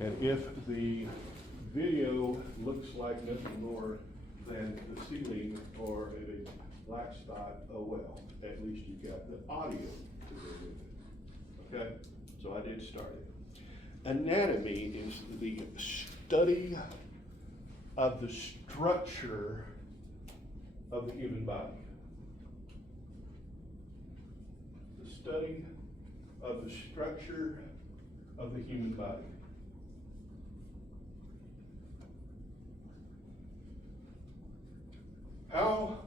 And if the video looks like nothing more than the ceiling or a black spot, oh well, at least you've got the audio to go with it. Okay, so I did start it. Anatomy is the study of the structure of the human body. The study of the structure of the human body. How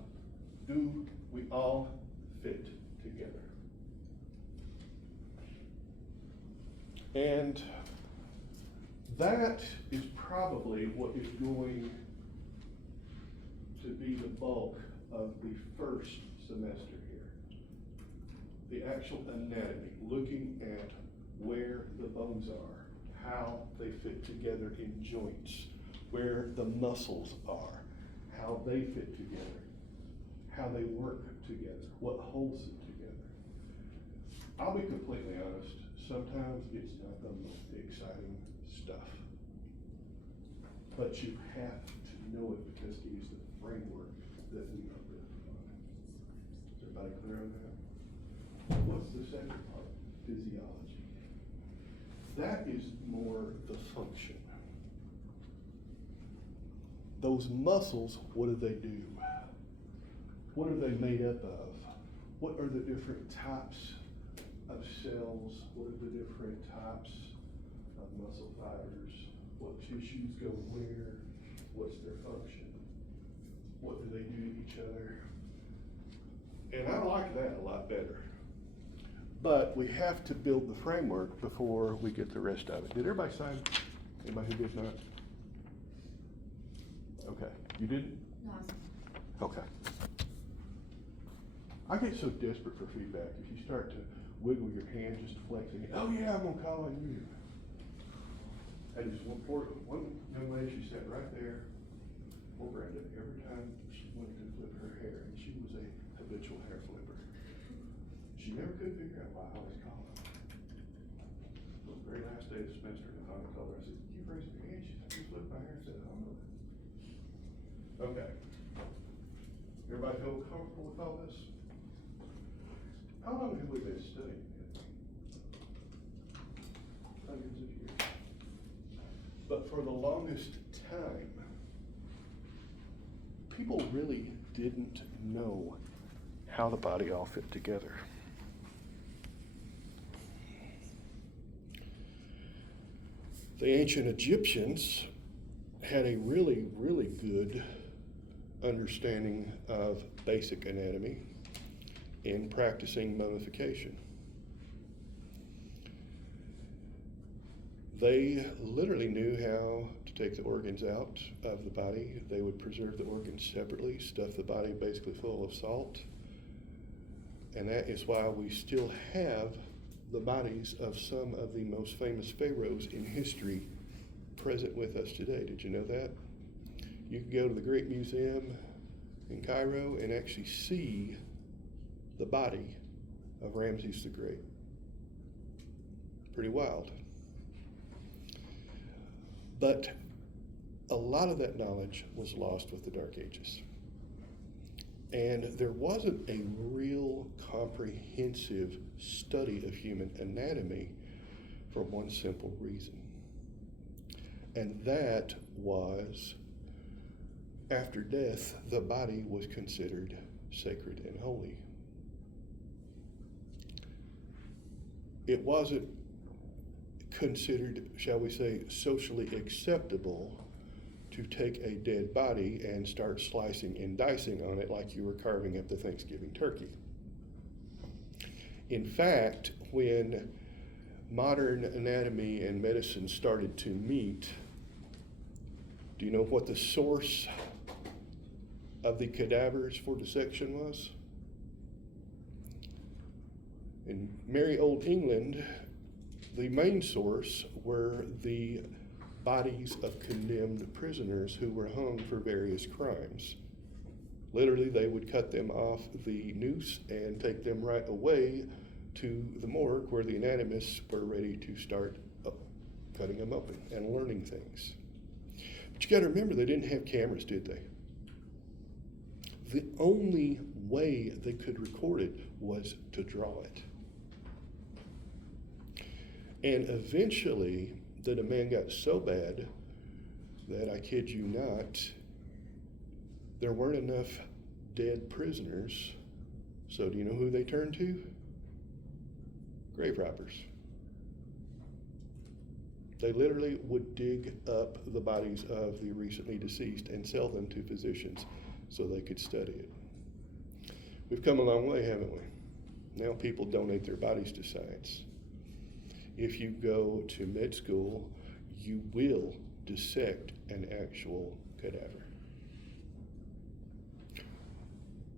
do we all fit together? And that is probably what is going to be the bulk of the first semester here. The actual anatomy, looking at where the bones are, how they fit together in joints, where the muscles are, how they fit together, how they work together, what holds them together. I'll be completely honest, sometimes it's not the most exciting stuff. But you have to know it because it is the framework that we are building on. Is everybody clear on that? What's the second part? Physiology. That is more the function. Those muscles, what do they do? What are they made up of? What are the different types of cells? What are the different types of muscle fibers? What tissues go where? What's their function? What do they do to each other? And I like that a lot better. But we have to build the framework before we get the rest of it. Did everybody sign? Anybody who did not? Okay, you didn't? No. Okay. I get so desperate for feedback. If you start to wiggle your hand just flexing it, oh yeah, I'm gonna call on you. And just one young lady, she sat right there, poor Brenda, every time she wanted to flip her hair, and she was a habitual hair flipper. She never could figure out why I always called her. So the very last day of the semester, I finally called her, I said, keep raising your hand. She said, I just flipped my hair and said, oh no. Okay. Everybody feel comfortable with all this? How long have we been studying it? Hundreds of years. But for the longest time, people really didn't know how the body all fit together. The ancient Egyptians had a really, really good understanding of basic anatomy in practicing mummification. They literally knew how to take the organs out of the body. They would preserve the organs separately, stuff the body basically full of salt. And that is why we still have the bodies of some of the most famous pharaohs in history present with us today. Did you know that? You can go to the Great Museum in Cairo and actually see the body of Ramses the Great. Pretty wild. But a lot of that knowledge was lost with the Dark Ages. And there wasn't a real comprehensive study of human anatomy for one simple reason. And that was, after death, the body was considered sacred and holy. It wasn't considered, shall we say, socially acceptable to take a dead body and start slicing and dicing on it like you were carving up the Thanksgiving turkey. In fact, when modern anatomy and medicine started to meet, do you know what the source of the cadavers for dissection was? In merry old England, the main source were the bodies of condemned prisoners who were hung for various crimes. Literally, they would cut them off the noose and take them right away to the morgue where the anatomists were ready to start cutting them open and learning things. But you got to remember, they didn't have cameras, did they? The only way they could record it was to draw it. And eventually, the demand got so bad that, I kid you not, there weren't enough dead prisoners. So do you know who they turned to? Grave robbers. They literally would dig up the bodies of the recently deceased and sell them to physicians so they could study it. We've come a long way, haven't we? Now people donate their bodies to science. If you go to med school, you will dissect an actual cadaver.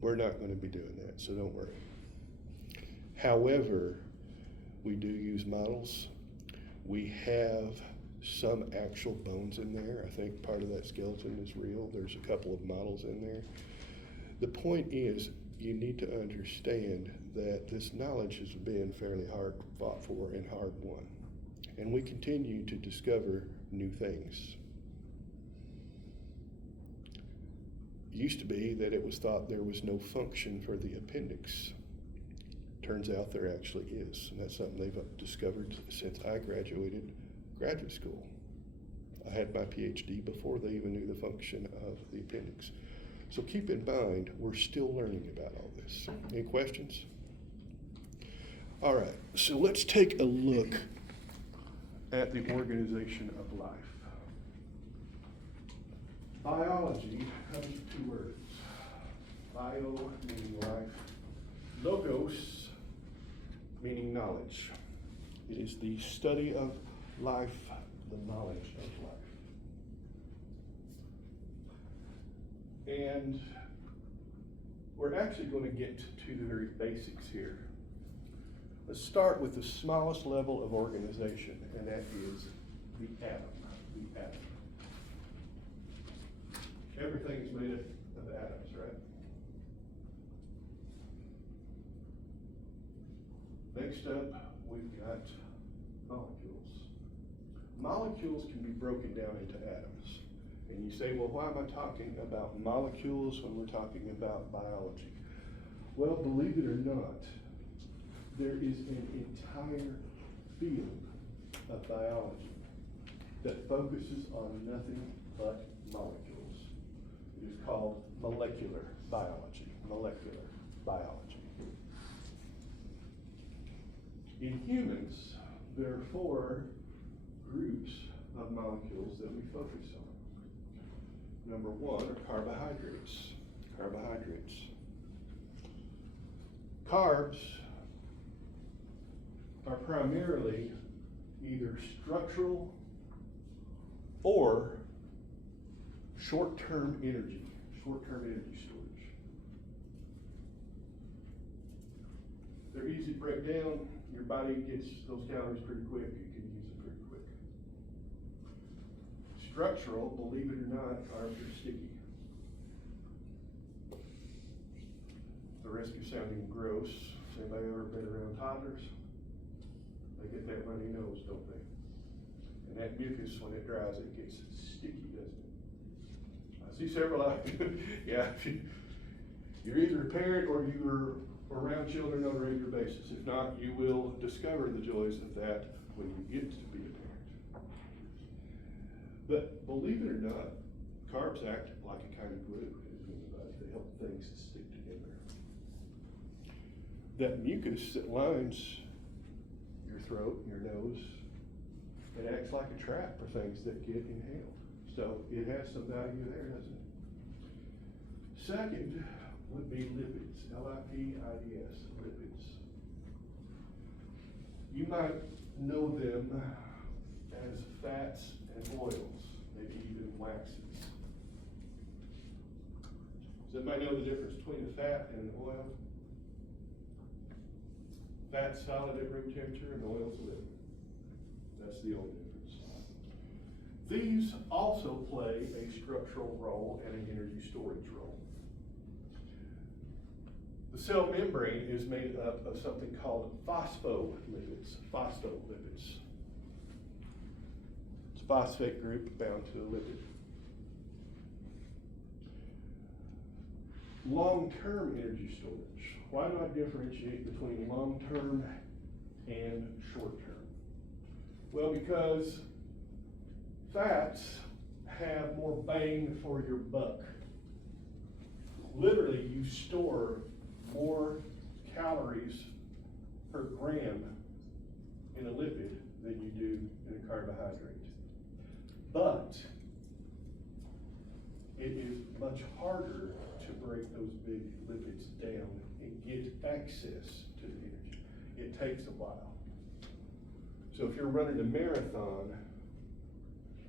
We're not going to be doing that, so don't worry. However, we do use models. We have some actual bones in there. I think part of that skeleton is real. There's a couple of models in there. The point is, you need to understand that this knowledge has been fairly hard fought for and hard won. And we continue to discover new things. It used to be that it was thought there was no function for the appendix. Turns out there actually is, and that's something they've discovered since I graduated graduate school. I had my PhD before they even knew the function of the appendix. So keep in mind, we're still learning about all this. Any questions? All right, so let's take a look at the organization of life. Biology comes with two words. Bio meaning life, logos meaning knowledge. It is the study of life, the knowledge of life. And we're actually going to get to the very basics here. Let's start with the smallest level of organization, and that is the atom. The atom. Everything's made up of atoms, right? Next up, we've got molecules. Molecules can be broken down into atoms. And you say, well, why am I talking about molecules when we're talking about biology? Well, believe it or not, there is an entire field of biology that focuses on nothing but molecules. It is called molecular biology. Molecular biology. In humans, there are 4 groups of molecules that we focus on. Number 1 are carbohydrates. Carbohydrates. Carbs are primarily either structural or short-term energy storage. They're easy to break down. Your body gets those calories pretty quick. You can use them pretty quick. Structural, believe it or not, carbs are sticky. The risk of sounding gross. Has anybody ever been around toddlers? They get that runny nose, don't they? And that mucus, when it dries, it gets sticky, doesn't it? I see several of you. Yeah, you're either a parent or you're around children on a regular basis. If not, you will discover the joys of that when you get to be a parent. But believe it or not, carbs act like a kind of glue in the human body. They help things stick together. That mucus that lines your throat, your nose, it acts like a trap for things that get inhaled. So it has some value there, doesn't it? Second would be lipids, L-I-P-I-D-S, lipids. You might know them as fats and oils, maybe even waxes. Does anybody know the difference between a fat and an oil? Fat's solid at room temperature and oil's a liquid. That's the only difference. These also play a structural role and an energy storage role. The cell membrane is made up of something called phospholipids. Phospholipids. phosphate group bound to a lipid. Long-term energy storage. Why do I differentiate between long-term and short-term? Well, because fats have more bang for your buck. Literally, you store more calories per gram in a lipid than you do in a carbohydrate. But it is much harder to break those big lipids down and get access to the energy. It takes a while. So if you're running a marathon,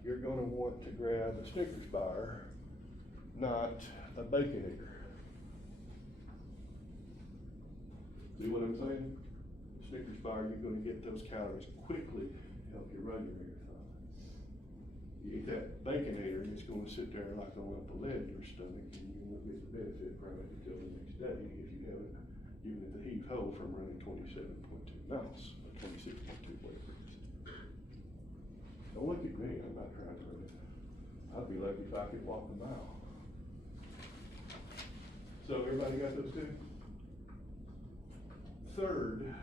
you're going to want to grab a Snickers bar, not a Baconator. See what I'm saying? The Snickers bar, you're going to get those calories quickly to help you run your marathon. You eat that Baconator, and it's going to sit there like a lump of lead in your stomach, and you won't get the benefit from it until the next day if you haven't given it the heave ho from running 27.2 miles, or 26.2, whatever it is. Don't look at me, I'm not trying to run it. I'd be lucky if I could walk a mile. So everybody got those two? Third,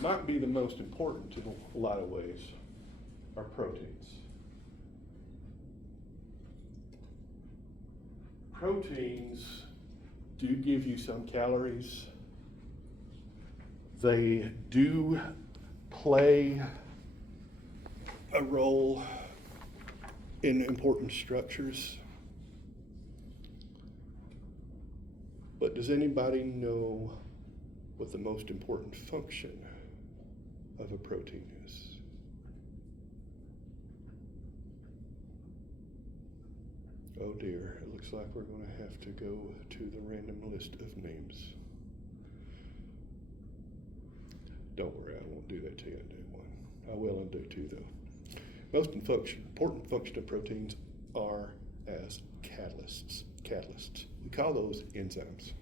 might be the most important in a lot of ways, are proteins. Proteins do give you some calories. They do play a role in important structures. But does anybody know what the most important function of a protein is? Oh dear, it looks like we're going to have to go to the random list of names. Don't worry, I won't do that to you on day one. I will on day two though. Most important function of proteins are as catalysts. We call those enzymes.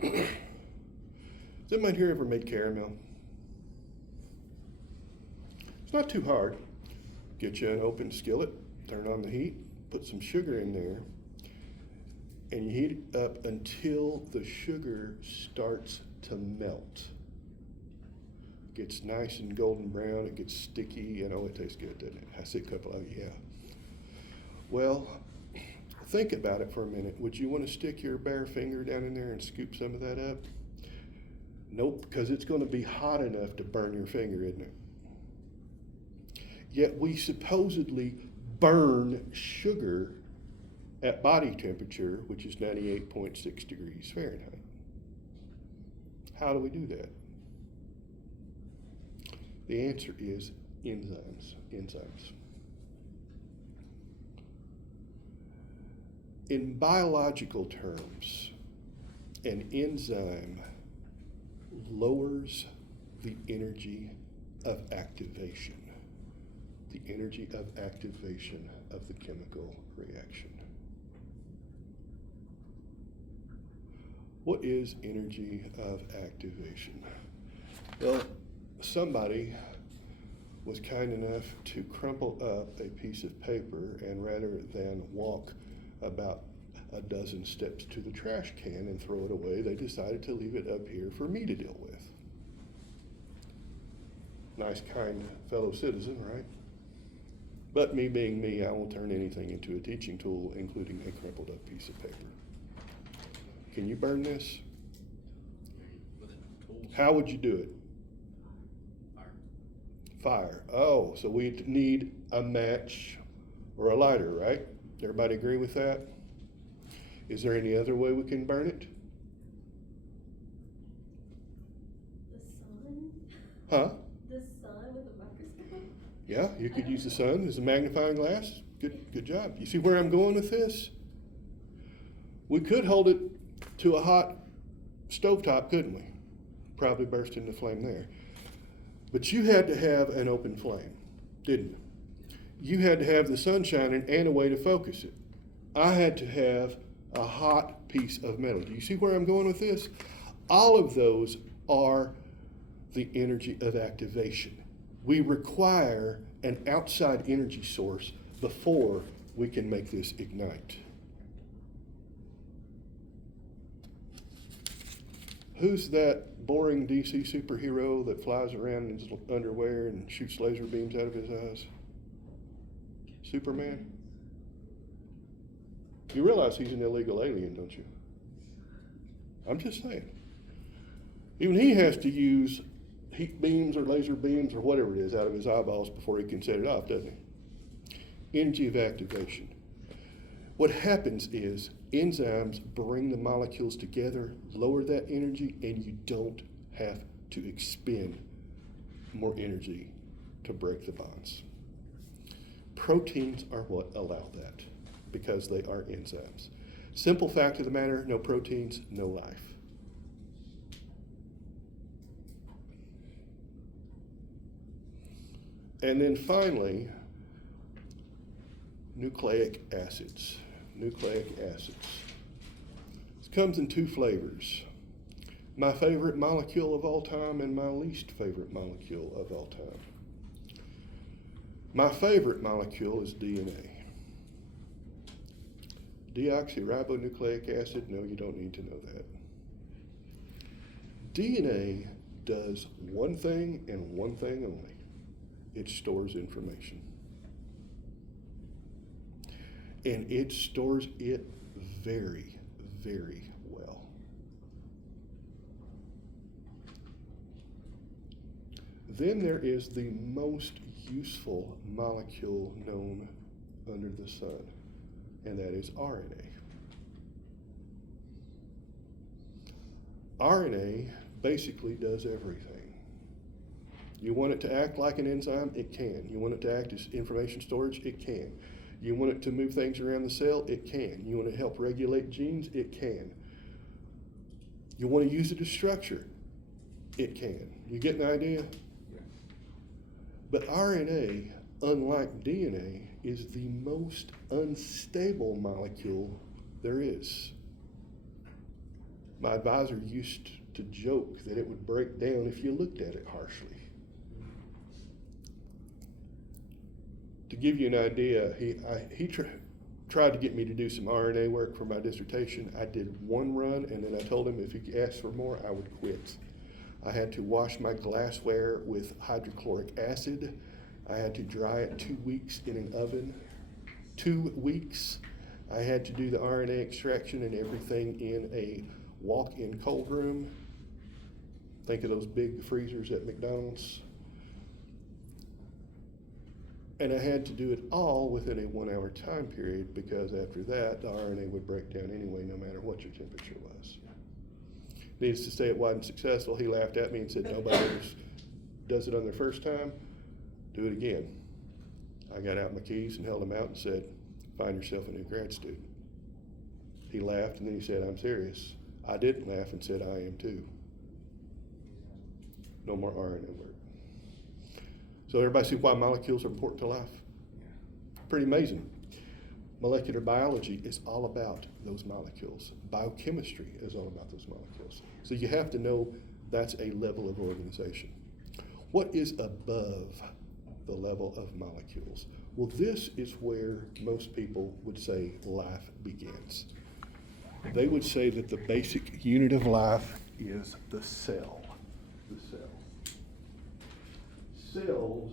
Has anybody here ever made caramel? It's not too hard. Get you an open skillet, turn on the heat, put some sugar in there, and you heat it up until the sugar starts to melt. Gets nice and golden brown, it gets sticky, you know, it tastes good, doesn't it? I see a couple of you, yeah. Well, think about it for a minute. Would you want to stick your bare finger down in there and scoop some of that up? Nope, because it's going to be hot enough to burn your finger, isn't it? Yet we supposedly burn sugar at body temperature, which is 98.6 degrees Fahrenheit. How do we do that? The answer is enzymes. In biological terms, an enzyme lowers the energy of activation. The energy of activation of the chemical reaction. What is energy of activation? Well, somebody was kind enough to crumple up a piece of paper, and rather than walk about a dozen steps to the trash can and throw it away, they decided to leave it up here for me to deal with. Nice, kind fellow citizen, right? But me being me, I will turn anything into a teaching tool, including a crumpled up piece of paper. Can you burn this? How would you do it? Fire. Oh, so we need a match or a lighter, right? Everybody agree with that? Is there any other way we can burn it? The sun? Huh? The sun with a microscope? Yeah, you could use the sun as a magnifying glass. Good job. You see where I'm going with this? We could hold it to a hot stovetop, couldn't we? Probably burst into flame there. But you had to have an open flame, didn't you? You had to have the sun shining and a way to focus it. I had to have a hot piece of metal. Do you see where I'm going with this? All of those are the energy of activation. We require an outside energy source before we can make this ignite. Who's that boring DC superhero that flies around in his underwear and shoots laser beams out of his eyes? Superman? You realize he's an illegal alien, don't you? I'm just saying. Even he has to use heat beams or laser beams or whatever it is out of his eyeballs before he can set it off, doesn't he? Energy of activation. What happens is enzymes bring the molecules together, lower that energy, and you don't have to expend more energy to break the bonds. Proteins are what allow that because they are enzymes. Simple fact of the matter, no proteins, no life. And then finally, nucleic acids. Nucleic acids. This comes in two flavors. My favorite molecule of all time and my least favorite molecule of all time. My favorite molecule is DNA. Deoxyribonucleic acid, no, you don't need to know that. DNA does one thing and one thing only. It stores information. And it stores it very, very well. Then there is the most useful molecule known under the sun, and that is RNA. RNA basically does everything. You want it to act like an enzyme? It can. You want it to act as information storage? It can. You want it to move things around the cell? It can. You want to help regulate genes? It can. You want to use it as structure? It can. You get the idea? Yeah. But RNA, unlike DNA, is the most unstable molecule there is. My advisor used to joke that it would break down if you looked at it harshly. To give you an idea, he tried to get me to do some RNA work for my dissertation. I did one run, and then I told him if he asked for more, I would quit. I had to wash my glassware with hydrochloric acid. I had to dry it 2 weeks in an oven. 2 weeks. I had to do the RNA extraction and everything in a walk-in cold room. Think of those big freezers at McDonald's. And I had to do it all within a 1 hour time period because after that, the RNA would break down anyway, no matter what your temperature was. Needless to say, it wasn't successful. He laughed at me and said, nobody ever does it on their first time. Do it again. I got out my keys and held them out and said, find yourself a new grad student. He laughed and then he said, I'm serious. I didn't laugh and said, I am too. No more RNA work. So everybody see why molecules are important to life? Pretty amazing. Molecular biology is all about those molecules. Biochemistry is all about those molecules. So you have to know that's a level of organization. What is above the level of molecules? Well, this is where most people would say life begins. They would say that the basic unit of life is the cell. The cell. Cells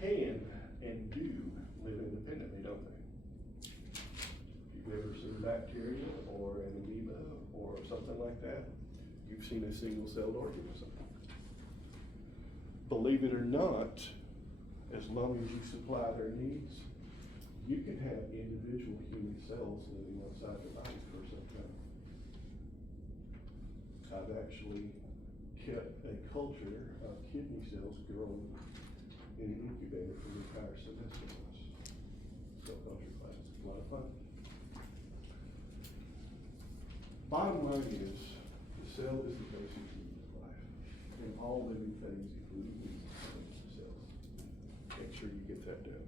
can and do live independently, don't they? If you've ever seen bacteria or an amoeba or something like that, you've seen a single-celled organism. Believe it or not, as long as you supply their needs, you can have individual human cells living outside the body for some time. I've actually kept a culture of kidney cells growing in an incubator for the entire semester once. Cell culture class, a lot of fun. Bottom line is, the cell is the basic unit of life, and all living things, including we, are cells. Make sure you get that down.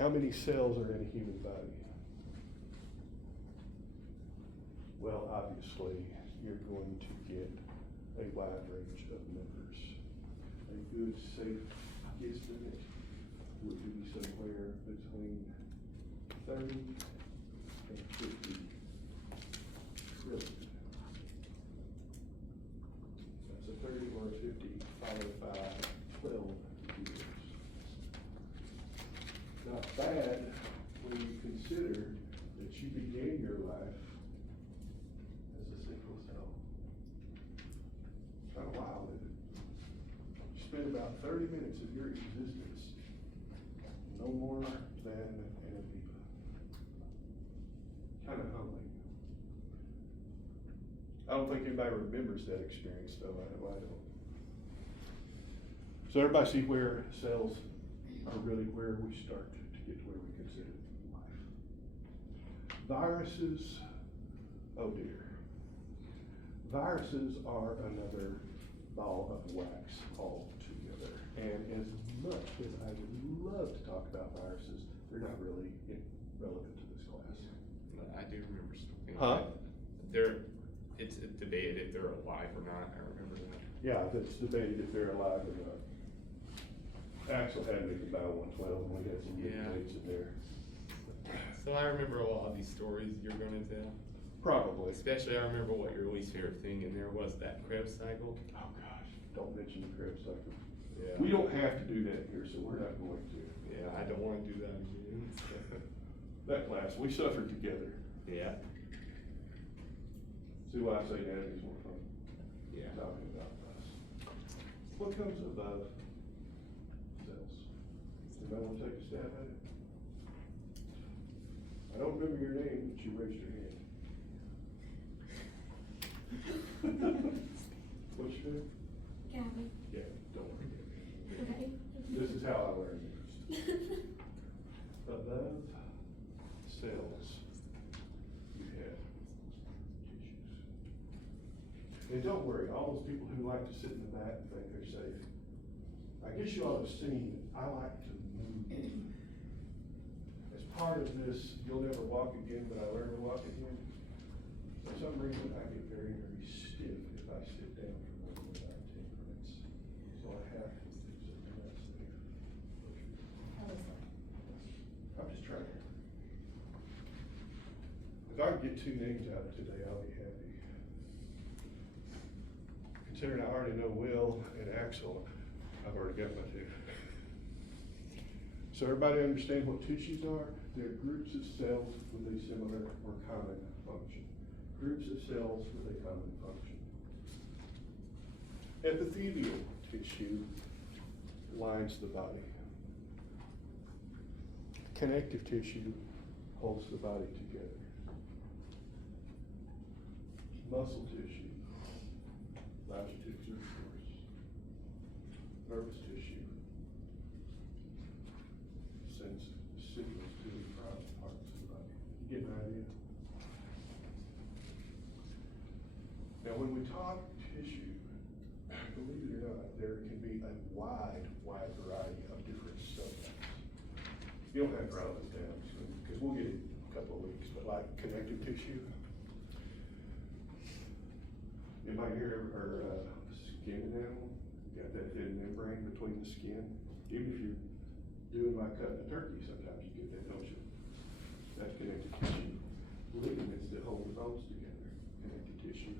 How many cells are in a human body? Well, obviously, you're going to get a wide range of numbers. A good, safe guesstimate would be somewhere between 30 and 50 trillion. That's a 30 or a 50 followed by 12 years. Not bad when you consider that you began your life as a single cell. Kind of wild, isn't it? You spend about 30 minutes of your existence no more than an amoeba. Kind of humbling. I don't think anybody remembers that experience, though. I know I don't. So everybody see where cells are really where we start to get to where we consider life. Viruses, oh dear. Viruses are another ball of wax altogether. And as much as I would love to talk about viruses, they're not really relevant to this class. I do remember something. Huh? It's debated if they're alive or not, I remember that. Yeah, that's debated if they're alive or not. Axel had me to Bio 112 and we had some good Yeah. debates in there. So I remember a lot of these stories you're gonna tell. Probably. Especially I remember what your least favorite thing in there was, that Krebs cycle. Oh gosh, don't mention the Krebs cycle. Yeah. We don't have to do that here, so we're not going to. Yeah, I don't wanna do that again. That class, we suffered together. Yeah. See why I say anatomy's more fun? Yeah. Talking about us. What comes above cells? Anybody want to take a stab at it? I don't remember your name, but you raised your hand. What's your name? Gabby. Yeah, don't worry. Okay. This is how I learned this. Above cells, you have tissues. And don't worry, all those people who like to sit in the back and think they're safe, I guess you ought to have seen, I like to move. As part of this, you'll never walk again, but I learned to walk again. For some reason, I get very, very stiff if I sit down for more than about 10 minutes. So I have to do something else there. I'm just trying. If I can get 2 names out of today, I'll be happy. Considering I already know Will and Axel, I've already got my 2. So everybody understand what tissues are? They're groups of cells with a similar or common function. Groups of cells with a common function. Epithelial tissue lines the body. Connective tissue holds the body together. Muscle tissue allows you to exert force. Nervous tissue sends signals to the private parts of the body. You get my idea? Now, when we talk tissue, believe it or not, there can be a wide variety of different subtypes. You don't have to write this down, because we'll get it in a couple of weeks, but like connective tissue, anybody here ever skin an animal? You got that thin membrane between the skin. Even if you're doing like cutting a turkey, sometimes you get that, don't you? That's connective tissue. Ligaments that hold the bones together, connective tissue.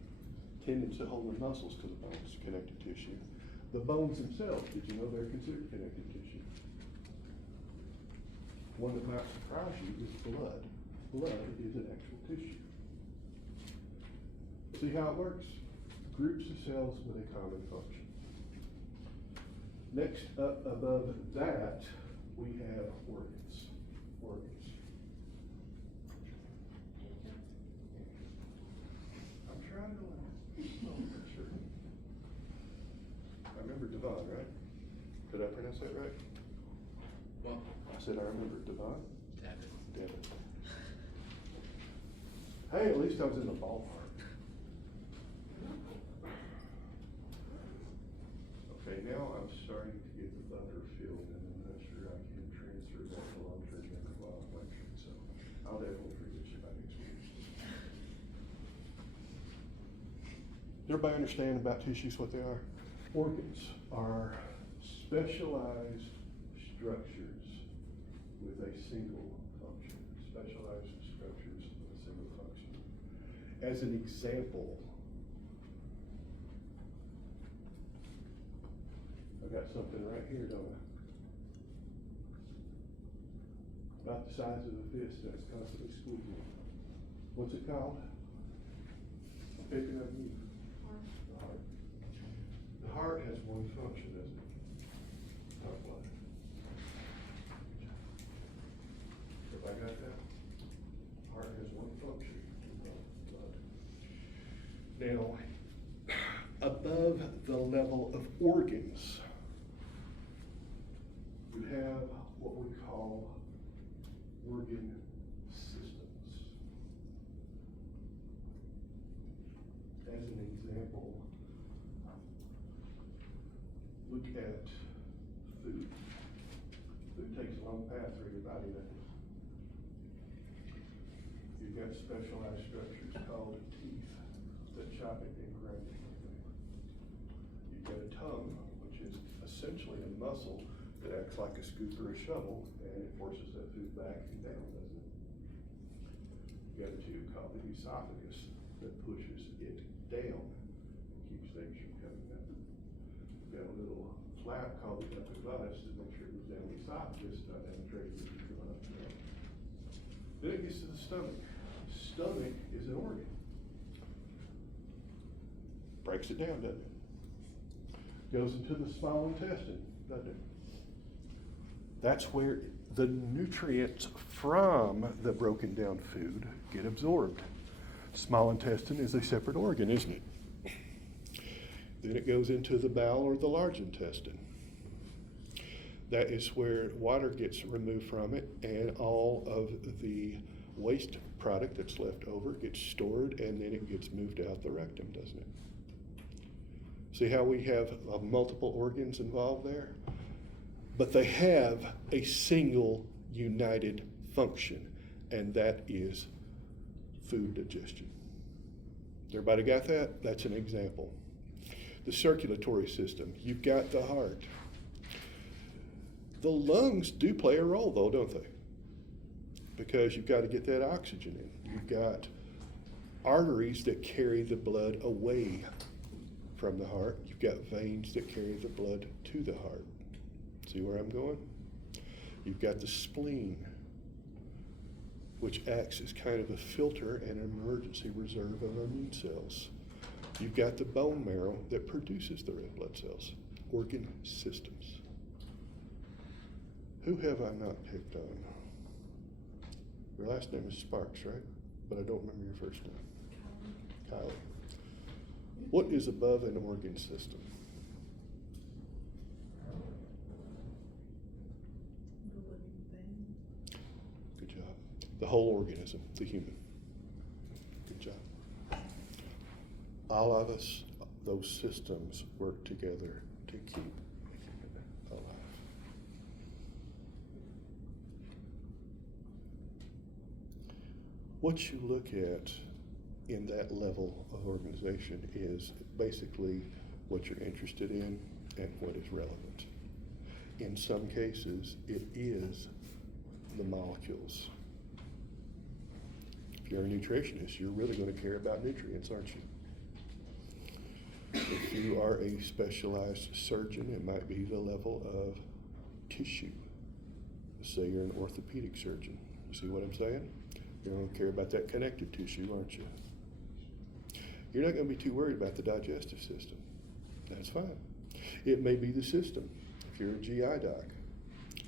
Tendons that hold the muscles to the bones, connective tissue. The bones themselves, did you know they're considered connective tissue? One that might surprise you is blood. Blood is an actual tissue. See how it works? Groups of cells with a common function. Next up above that, we have organs. Organs. I'm trying to learn. Oh, for sure. I remember Devon, right? Did I pronounce that right? Well, I said I remember Devon. Devin. Devin. Hey, at least I was in the ballpark. Okay, now I'm starting to get the butter filled, and I'm not sure I can transfer that to long-term memory while I'm lecturing, so I'll definitely forget you by next week. everybody understand about tissues, what they are? Organs are specialized structures with a single function. Specialized structures with a single function. As an example, I've got something right here, don't I? About the size of a fist that's constantly squeezing. What's it called? I'm picking up you. The heart. The heart has one function, doesn't it? Pump blood. Everybody got that? Heart has one function, pump blood. Now, above the level of organs, you have what we call organ systems. As an example, look at food. Food takes a long path through your body, doesn't it? You've got specialized structures called teeth that chop it and grind it. You've got a tongue, which is essentially a muscle that acts like a scoop or a shovel, and it forces that food back and down, doesn't it? You got a tube called the esophagus that pushes it down and keeps things from coming up. You got a little flap called the epiglottis to make sure it goes down the esophagus, not down the trachea. Then it gets to the stomach. Stomach is an organ. Breaks it down, doesn't it? Goes into the small intestine, doesn't it? That's where the nutrients from the broken down food get absorbed. Small intestine is a separate organ, isn't it? Then it goes into the bowel or the large intestine. That is where water gets removed from it, and all of the waste product that's left over gets stored, and then it gets moved out the rectum, doesn't it? See how we have multiple organs involved there? But they have a single united function, and that is food digestion. Everybody got that? That's an example. The circulatory system, you've got the heart. The lungs do play a role though, don't they? Because you've got to get that oxygen in. You've got arteries that carry the blood away from the heart. You've got veins that carry the blood to the heart. See where I'm going? You've got the spleen, which acts as kind of a filter and an emergency reserve of immune cells. You've got the bone marrow that produces the red blood cells. Organ systems. Who have I not picked on? Your last name is Sparks, right? But I don't remember your first name. Kylie. What is above an organ system? Good job. The whole organism, the human. Good job. All of us, those systems work together to keep alive. What you look at in that level of organization is basically what you're interested in and what is relevant. In some cases, it is the molecules. If you're a nutritionist, you're really going to care about nutrients, aren't you? If you are a specialized surgeon, it might be the level of tissue. Say you're an orthopedic surgeon. You see what I'm saying? You're going to care about that connective tissue, aren't you? You're not going to be too worried about the digestive system. That's fine. It may be the system. If you're a GI doc,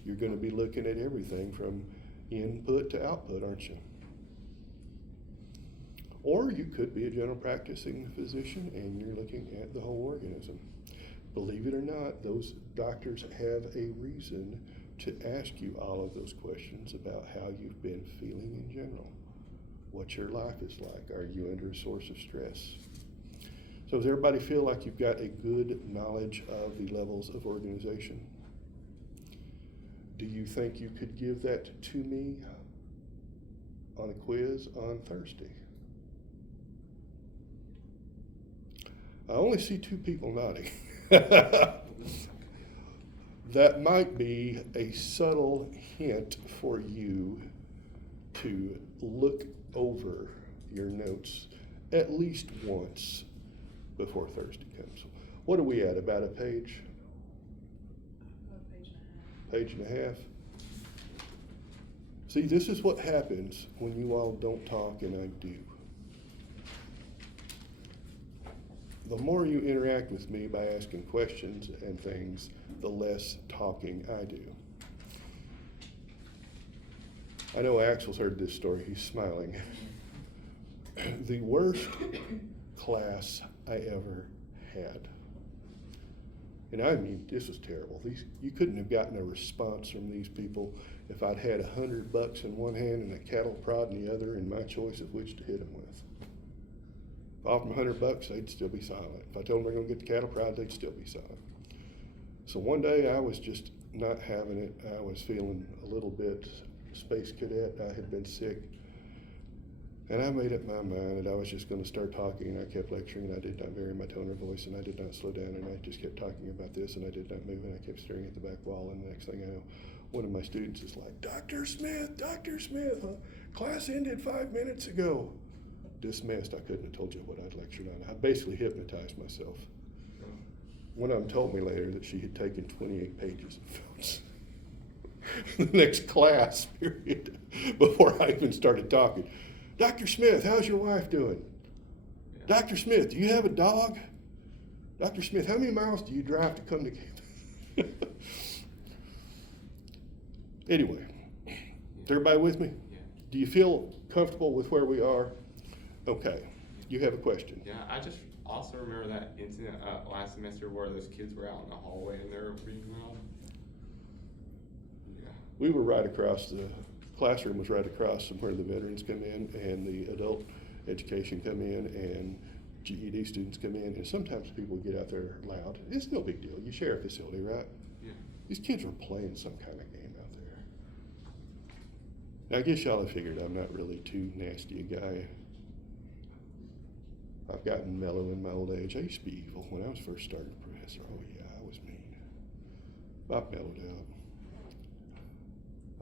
you're going to be looking at everything from input to output, aren't you? Or you could be a general practicing physician and you're looking at the whole organism. Believe it or not, those doctors have a reason to ask you all of those questions about how you've been feeling in general. What your life is like. Are you under a source of stress? So does everybody feel like you've got a good knowledge of the levels of organization? Do you think you could give that to me on a quiz on Thursday? I only see two people nodding. That might be a subtle hint for you to look over your notes at least once before Thursday comes. What are we at, about a page? Page and a half? See, this is what happens when you all don't talk and I do. The more you interact with me by asking questions and things, the less talking I do. I know Axel's heard this story, he's smiling. The worst class I ever had. And I mean, this was terrible. You couldn't have gotten a response from these people if I'd had $100 in one hand and a cattle prod in the other, and my choice of which to hit them with. If I offered them $100, they'd still be silent. If I told them they're gonna get the cattle prod, they'd still be silent. So one day I was just not having it. I was feeling a little bit space cadet. I had been sick. And I made up my mind that I was just going to start talking, and I kept lecturing, and I did not vary my tone or voice, and I did not slow down, and I just kept talking about this, and I did not move, and I kept staring at the back wall, and the next thing I know, one of my students is like, Dr. Smith, class ended 5 minutes ago. Dismissed. I couldn't have told you what I'd lectured on. I basically hypnotized myself. One of them told me later that she had taken 28 pages of notes. The next class period, before I even started talking. Dr. Smith, how's your wife doing? Yeah. Dr. Smith, do you have a dog? Dr. Smith, how many miles do you drive to come to campus? Anyway, is everybody with me? Yeah. Do you feel comfortable with where we are? Okay, you have a question. Yeah, I just also remember that incident last semester where those kids were out in the hallway and they were reading loud. Yeah. We were right across, the classroom was right across from where the veterans come in and the adult education come in and GED students come in, and sometimes people get out there loud. It's no big deal. You share a facility, right? Yeah. These kids were playing some kind of game out there. Now, I guess y'all have figured I'm not really too nasty a guy. I've gotten mellow in my old age. I used to be evil when I was first starting professor. Oh yeah, I was mean. I've mellowed out.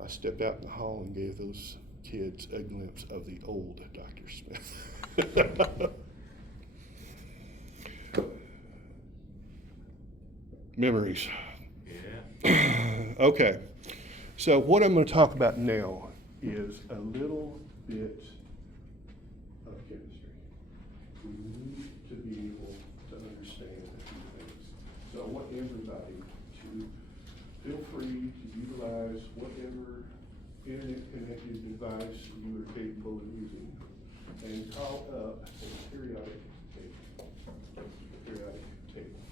I stepped out in the hall and gave those kids a glimpse of the old Dr. Smith. Memories. Yeah. Okay, so what I'm going to talk about now is a little bit of chemistry. We need to be able to understand a few things. So I want everybody to feel free to utilize whatever internet-connected device you are capable of using and call up a periodic table.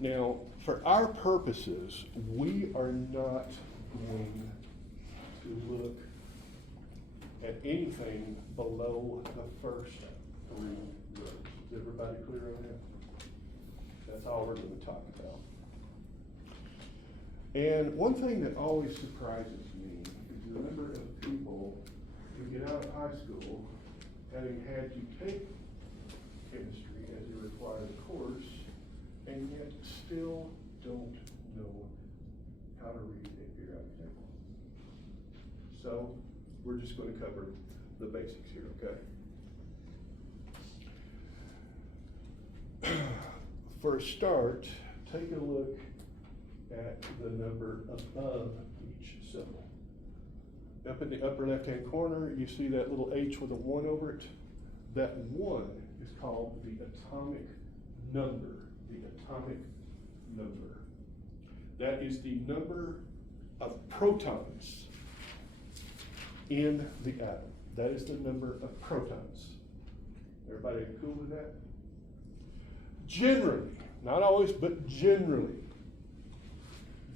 Now, for our purposes, we are not going to look at anything below the first 3 rows. Is everybody clear on that? That's all we're going to talk about. And one thing that always surprises me is the number of people who get out of high school having had to take chemistry as a required course and yet still don't know how to read a periodic table. So we're just going to cover the basics here, okay? For a start, take a look at the number above each symbol. Up in the upper left-hand corner, you see that little H with a 1 over it. That 1 is called the atomic number. The atomic number. That is the number of protons in the atom. That is the number of protons. Everybody cool with that? Generally, not always, but generally,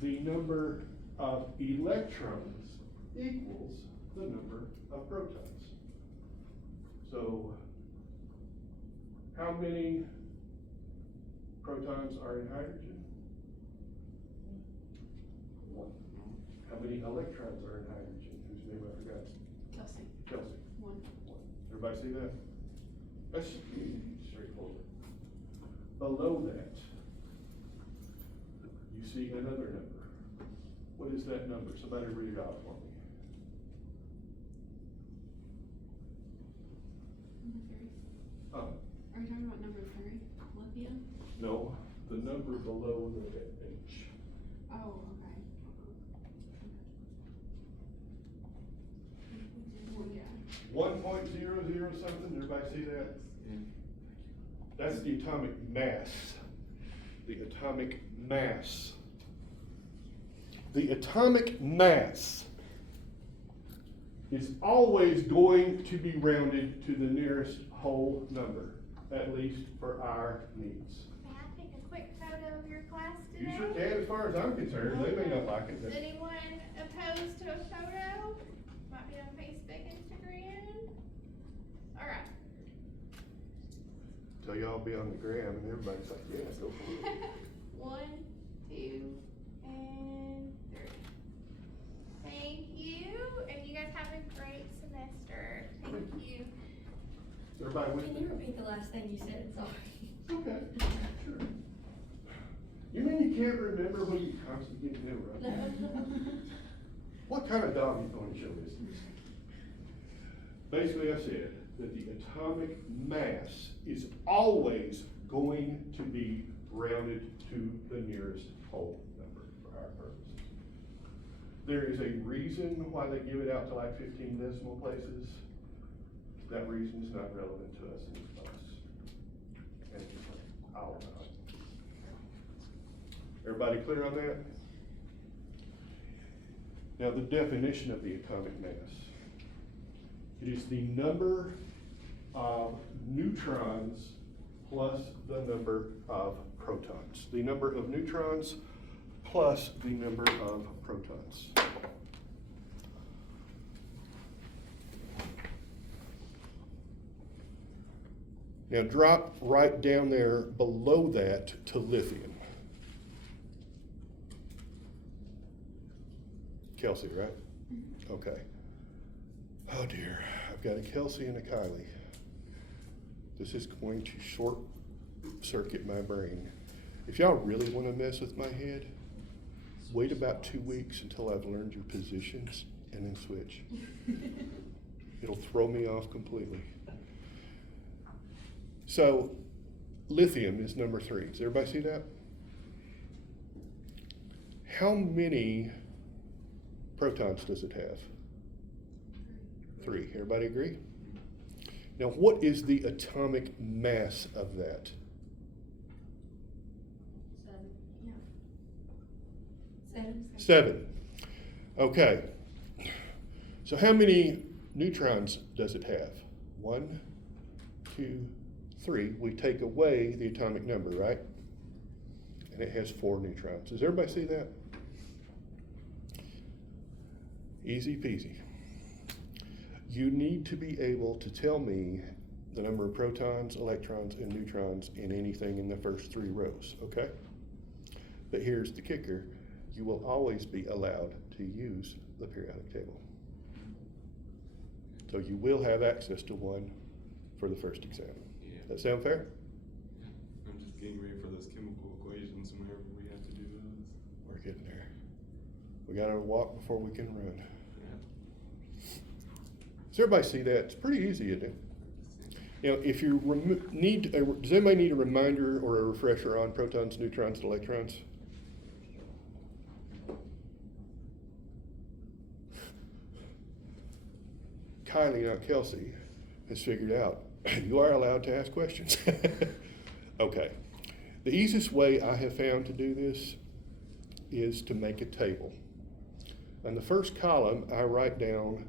the number of electrons equals the number of protons. So, how many protons are in hydrogen? 1. How many electrons are in hydrogen? Whose name I forgot? Kelsey. Kelsey. 1. Everybody see that? That's straightforward. Below that, you see another number. What is that number? Somebody read it out for me. Number 3. Are you talking about number 3? Lithium? No, the number below the H. Oh, okay. Well, yeah. 1.00 something, everybody see that? That's the atomic mass. The atomic mass. The atomic mass is always going to be rounded to the nearest whole number, at least for our needs. May I take a quick photo of your class You today? sure can, as far as I'm concerned. They may not like it. Is anyone opposed to a photo? Might be on Facebook, Instagram. All right. So y'all be on the gram and everybody's like, yeah, go for it. 1, 2, and 3. Thank you, and you guys have a great semester. Thank you. Is everybody with Can me? you repeat the last thing you said? Sorry. Okay, sure. You mean you can't remember when you constantly get interrupted? What kind of dog you going to show this? Basically, I said that the atomic mass is always going to be rounded to the nearest whole number for our purposes. There is a reason why they give it out to like 15 decimal places. That reason is not relevant to us in this class. And I'll know it. Everybody clear on that? Now, the definition of the atomic mass. It is the number of neutrons plus the number of protons. The number of neutrons plus the number of protons. Now drop right down there below that to lithium. Kelsey, right? Okay. Oh dear, I've got a Kelsey and a Kylie. This is going to short circuit my brain. If y'all really want to mess with my head, wait about 2 weeks until I've learned your positions and then switch. It'll throw me off completely. So, lithium is number 3. Does everybody see that? How many protons does it have? 3. Everybody agree? Now, what is the atomic mass of that? 7. 7. Okay. So how many neutrons does it have? 1, 2, 3. We take away the atomic number, right? And it has 4 neutrons. Does everybody see that? Easy peasy. You need to be able to tell me the number of protons, electrons, and neutrons in anything in the first 3 rows, okay? But here's the kicker. You will always be allowed to use the periodic table. So you will have access to one for the first exam. Yeah. That sound fair? I'm just getting ready for those chemical equations whenever we have to do those. We're getting there. We gotta walk before we can run. Yeah. Does everybody see that? It's pretty easy, isn't it? Now, if you does anybody need a reminder or a refresher on protons, neutrons, and electrons? Kylie, not Kelsey, has figured out you are allowed to ask questions. Okay. The easiest way I have found to do this is to make a table. On the first column, I write down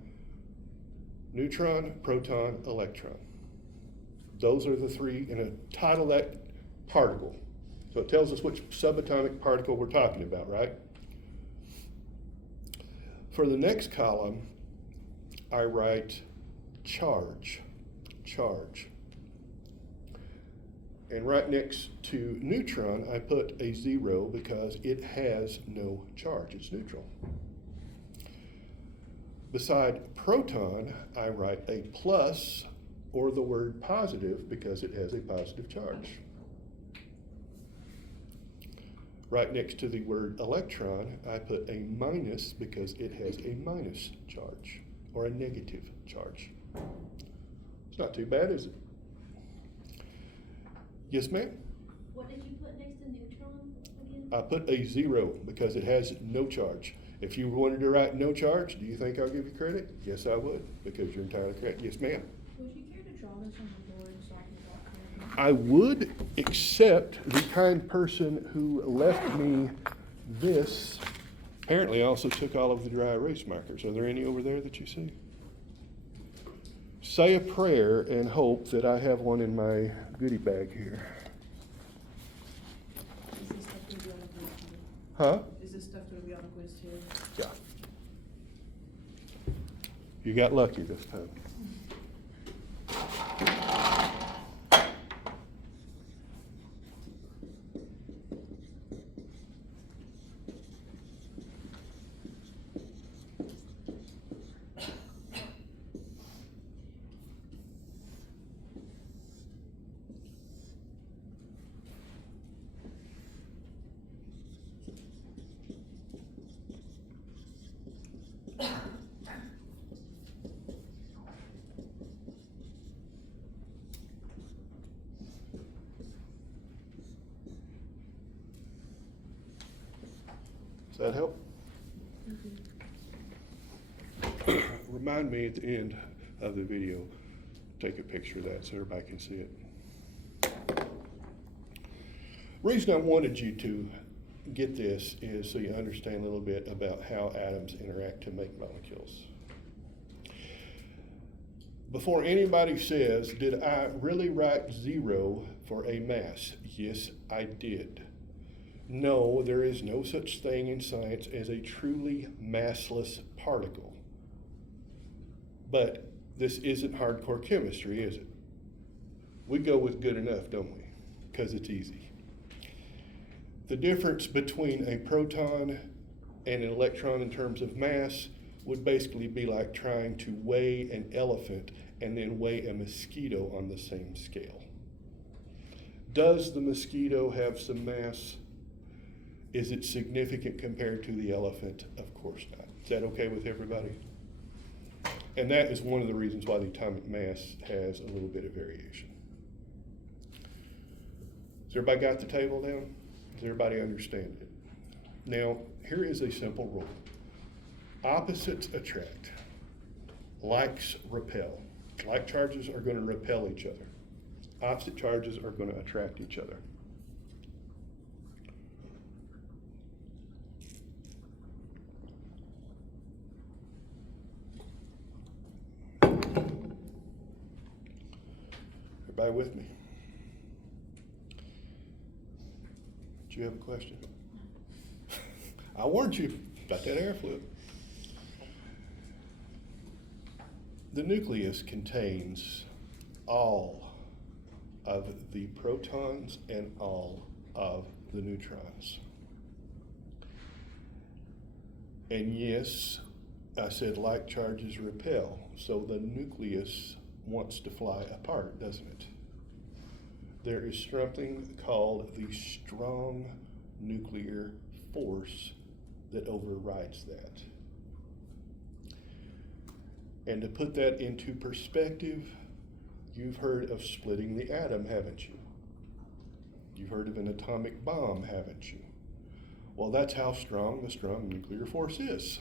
neutron, proton, electron. Those are the 3, and I title that particle. So it tells us which subatomic particle we're talking about, right? For the next column, I write charge. And right next to neutron, I put a 0 because it has no charge, it's neutral. Beside proton, I write a plus or the word positive because it has a positive charge. Right next to the word electron, I put a minus because it has a minus charge or a negative charge. It's not too bad, is it? Yes, ma'am? What did you put next to neutron again? I put a 0 because it has no charge. If you wanted to write no charge, do you think I'll give you credit? Yes, I would, because you're entirely correct. Yes, ma'am? Would you care to draw this on the board so I can walk through it? I would, except the kind person who left me this apparently also took all of the dry erase markers. Are there any over there that you see? Say a prayer and hope that I have one in my goodie bag here. Is this stuff gonna be on the quiz too? Huh? Is this stuff gonna be on the quiz too? Yeah. You got lucky this time. Does that help? Remind me at the end of the video, take a picture of that so everybody can see it. Reason I wanted you to get this is so you understand a little bit about how atoms interact to make molecules. Before anybody says, did I really write 0 for a mass? Yes, I did. No, there is no such thing in science as a truly massless particle. But this isn't hardcore chemistry, is it? We go with good enough, don't we? Because it's easy. The difference between a proton and an electron in terms of mass would basically be like trying to weigh an elephant and then weigh a mosquito on the same scale. Does the mosquito have some mass? Is it significant compared to the elephant? Of course not. Is that okay with everybody? And that is one of the reasons why the atomic mass has a little bit of variation. Has everybody got the table down? Does everybody understand it? Now, here is a simple rule. Opposites attract. Likes repel. Like charges are going to repel each other. Opposite charges are going to attract each other. Everybody with me? Do you have a question? I warned you about that air flip. The nucleus contains all of the protons and all of the neutrons. And yes, I said like charges repel, so the nucleus wants to fly apart, doesn't it? There is something called the strong nuclear force that overrides that. And to put that into perspective, you've heard of splitting the atom, haven't you? You've heard of an atomic bomb, haven't you? Well, that's how strong the strong nuclear force is.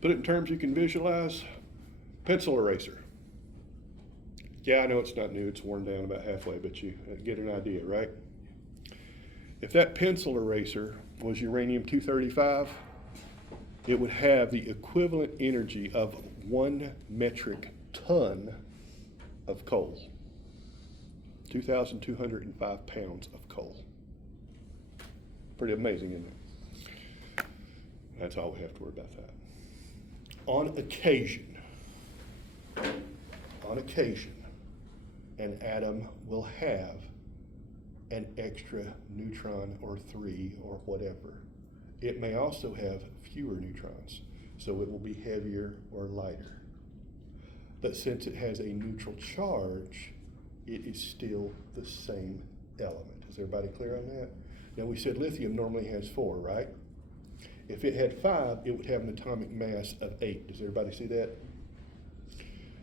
Put it in terms you can visualize. Pencil eraser. Yeah, I know it's not new, it's worn down about halfway, but you get an idea, right? If that pencil eraser was uranium-235, it would have the equivalent energy of 1 metric ton of coal. 2,205 pounds of coal. Pretty amazing, isn't it? That's all we have to worry about that. On occasion, an atom will have an extra neutron or 3 or whatever. It may also have fewer neutrons, so it will be heavier or lighter. But since it has a neutral charge, it is still the same element. Is everybody clear on that? Now, we said lithium normally has 4, right? If it had 5, it would have an atomic mass of 8. Does everybody see that?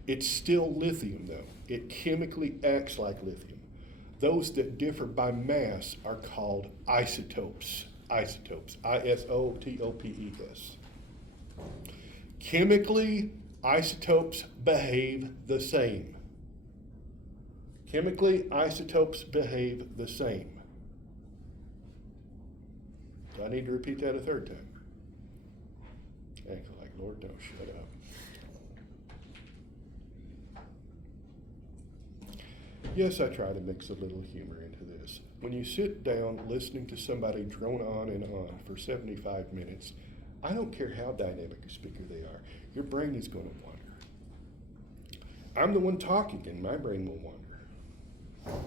It's still lithium, though. It chemically acts like lithium. Those that differ by mass are called isotopes. Isotopes. isotopes. Chemically, isotopes behave the same. Chemically, isotopes behave the same. Do I need to repeat that a third time? Act like, Lord, don't shut up. Yes, I try to mix a little humor into this. When you sit down listening to somebody drone on and on for 75 minutes, I don't care how dynamic a speaker they are, your brain is going to wander. I'm the one talking and my brain will wander.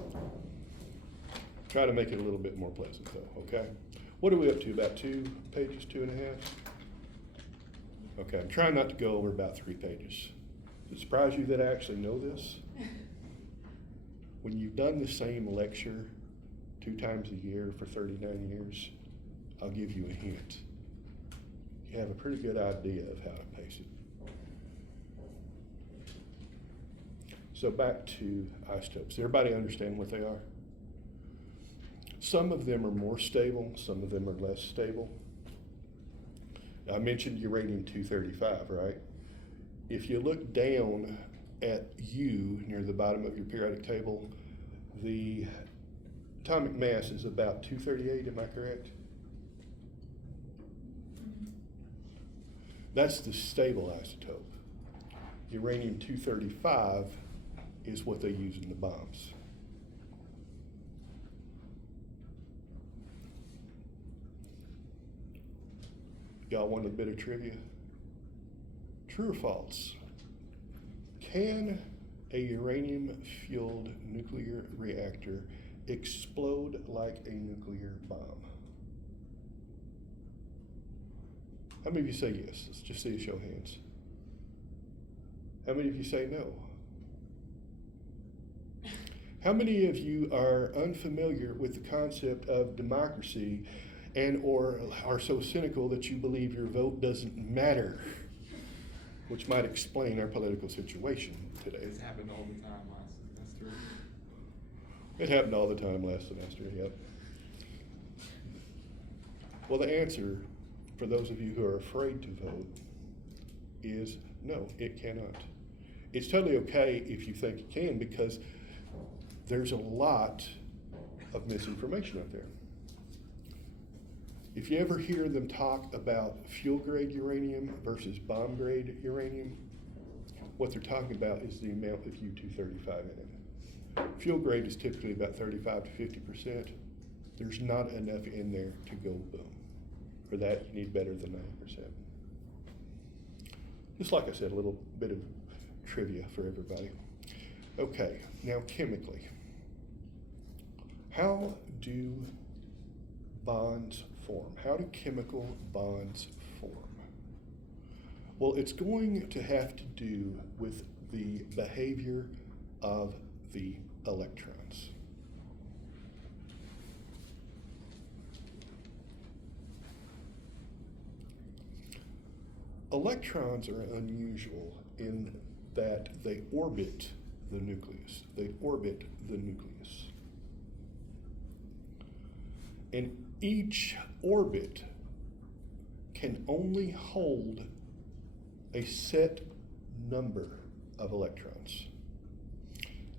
Try to make it a little bit more pleasant though, okay? What are we up to, about 2 pages, 2.5? Okay, I'm trying not to go over about 3 pages. Does it surprise you that I actually know this? When you've done the same lecture 2 times a year for 39 years, I'll give you a hint. You have a pretty good idea of how to pace it. So back to isotopes. Everybody understand what they are? Some of them are more stable, some of them are less stable. I mentioned uranium-235, right? If you look down at U near the bottom of your periodic table, the atomic mass is about 238, am I correct? That's the stable isotope. Uranium-235 is what they use in the bombs. Y'all want a bit of trivia? True or false? Can a uranium-fueled nuclear reactor explode like a nuclear bomb? How many of you say yes? Let's just see a show of hands. How many of you say no? How many of you are unfamiliar with the concept of democracy and or are so cynical that you believe your vote doesn't matter? Which might explain our political situation today. This happened all the time last semester. It happened all the time last semester, yep. Well, the answer, for those of you who are afraid to vote, is no, it cannot. It's totally okay if you think it can, because there's a lot of misinformation out there. If you ever hear them talk about fuel-grade uranium versus bomb-grade uranium, what they're talking about is the amount of U-235 in it. Fuel-grade is typically about 35 to 50%. There's not enough in there to go boom. For that, you need better than 90%. Just like I said, a little bit of trivia for everybody. Okay, now chemically. How do bonds form? How do chemical bonds form? Well, it's going to have to do with the behavior of the electrons. Electrons are unusual in that they orbit the nucleus. They orbit the nucleus. And each orbit can only hold a set number of electrons.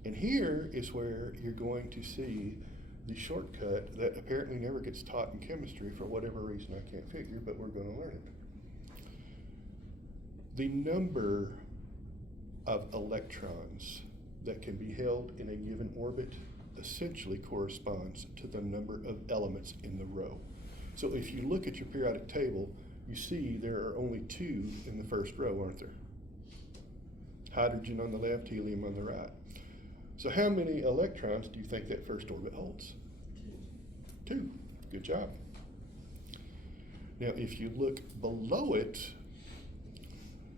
And here is where you're going to see the shortcut that apparently never gets taught in chemistry for whatever reason I can't figure, but we're going to learn it. The number of electrons that can be held in a given orbit essentially corresponds to the number of elements in the row. So if you look at your periodic table, you see there are only 2 in the first row, aren't there? Hydrogen on the left, helium on the right. So how many electrons do you think that first orbit holds? 2. Good job. Now if you look below it,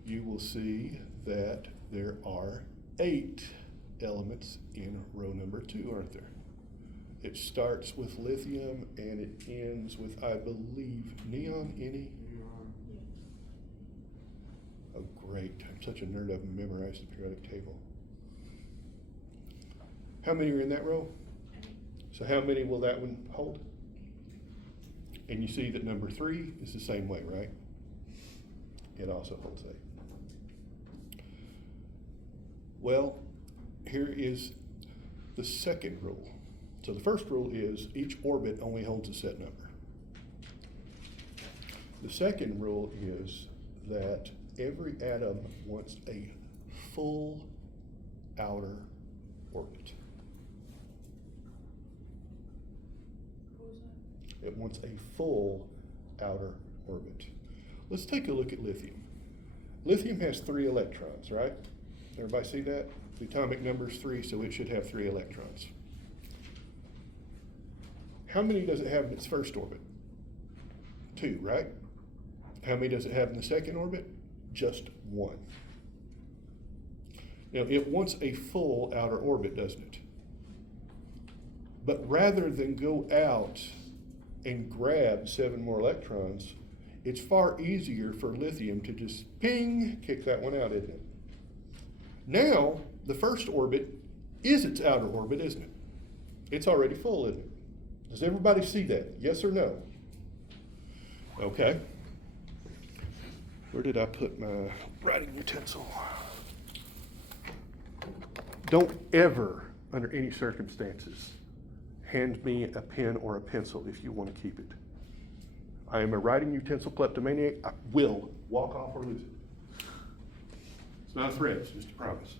you will see that there are 8 elements in row number 2, aren't there? It starts with lithium and it ends with, I believe, neon, any? Oh, great. I'm such a nerd, I've memorized the periodic table. How many are in that row? So how many will that one hold? And you see that number 3 is the same way, right? It also holds 8. Well, here is the second rule. So the first rule is each orbit only holds a set number. The second rule is that every atom wants a full outer orbit. It wants a full outer orbit. Let's take a look at lithium. Lithium has 3 electrons, right? Everybody see that? The atomic number is 3, so it should have 3 electrons. How many does it have in its first orbit? 2, right? How many does it have in the second orbit? Just 1. Now, it wants a full outer orbit, doesn't it? But rather than go out and grab 7 more electrons, it's far easier for lithium to just ping, kick that one out, isn't it? Now, the first orbit is its outer orbit, isn't it? It's already full, isn't it? Does everybody see that? Yes or no? Okay. Where did I put my writing utensil? Don't ever, under any circumstances, hand me a pen or a pencil if you want to keep it. I am a writing utensil kleptomaniac. I will walk off or lose it. It's not a threat, it's just a promise.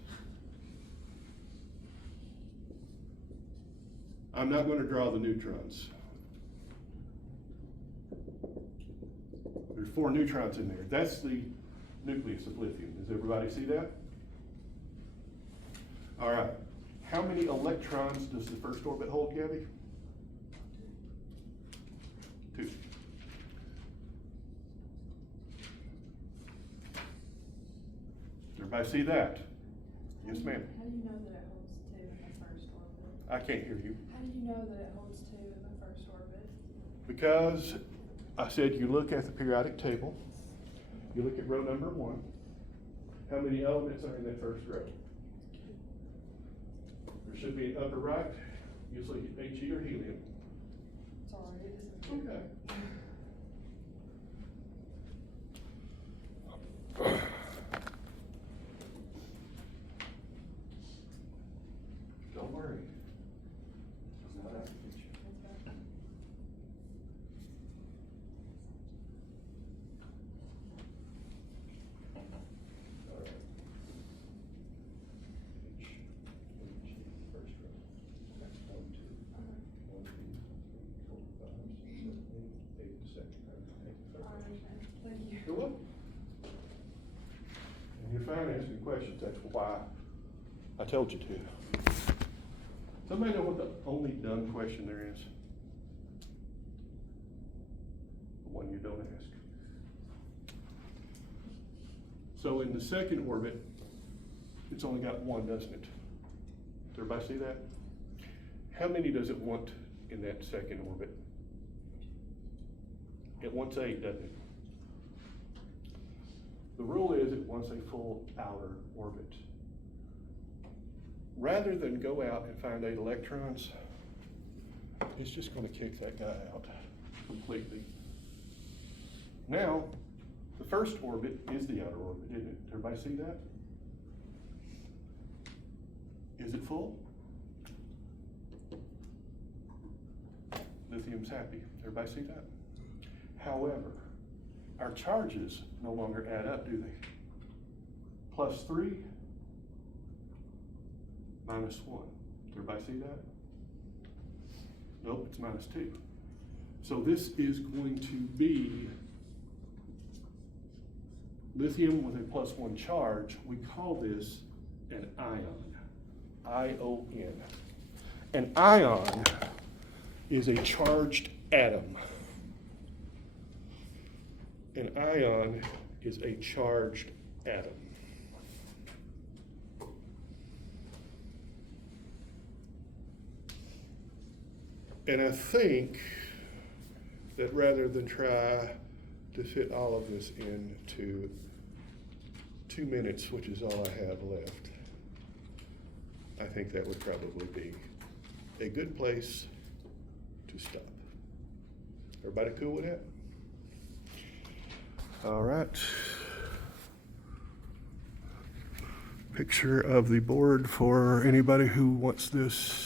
I'm not going to draw the neutrons. There's 4 neutrons in there. That's the nucleus of lithium. Does everybody see that? All right. How many electrons does the first orbit hold, Gabby? 2. Everybody see that? Yes, ma'am. How do you know that it holds 2 in the first orbit? I can't hear you. How do you know that it holds 2 in the first orbit? Because I said you look at the periodic table, you look at row number 1. How many elements are in that first row? There should be an upper right, usually He or helium. Sorry, it isn't. Okay. Don't worry. It's not out to get you. All right. First row. That's 1, 2. 1, 2, 3, 4, 5, 6, 7, 8, 8 the second. I understand. Thank you. You're welcome. And you're fine answering questions, that's why I told you to. Somebody know what the only done question there is? The one you don't ask. So in the second orbit, it's only got 1, doesn't it? Does everybody see that? How many does it want in that second orbit? It wants 8, doesn't it? The rule is it wants a full outer orbit. Rather than go out and find 8 electrons, it's just going to kick that guy out completely. Now, the first orbit is the outer orbit, isn't it? Everybody see that? Is it full? Lithium's happy. Everybody see that? However, our charges no longer add up, do they? +3, -1. Everybody see that? Nope, it's -2. So this is going to be lithium with a +1 charge. We call this an ion, I-O-N. An ion is a charged atom. An ion is a charged atom. And I think that rather than try to fit all of this into 2 minutes, which is all I have left, I think that would probably be a good place to stop. Everybody cool with that? All right. Picture of the board for anybody who wants this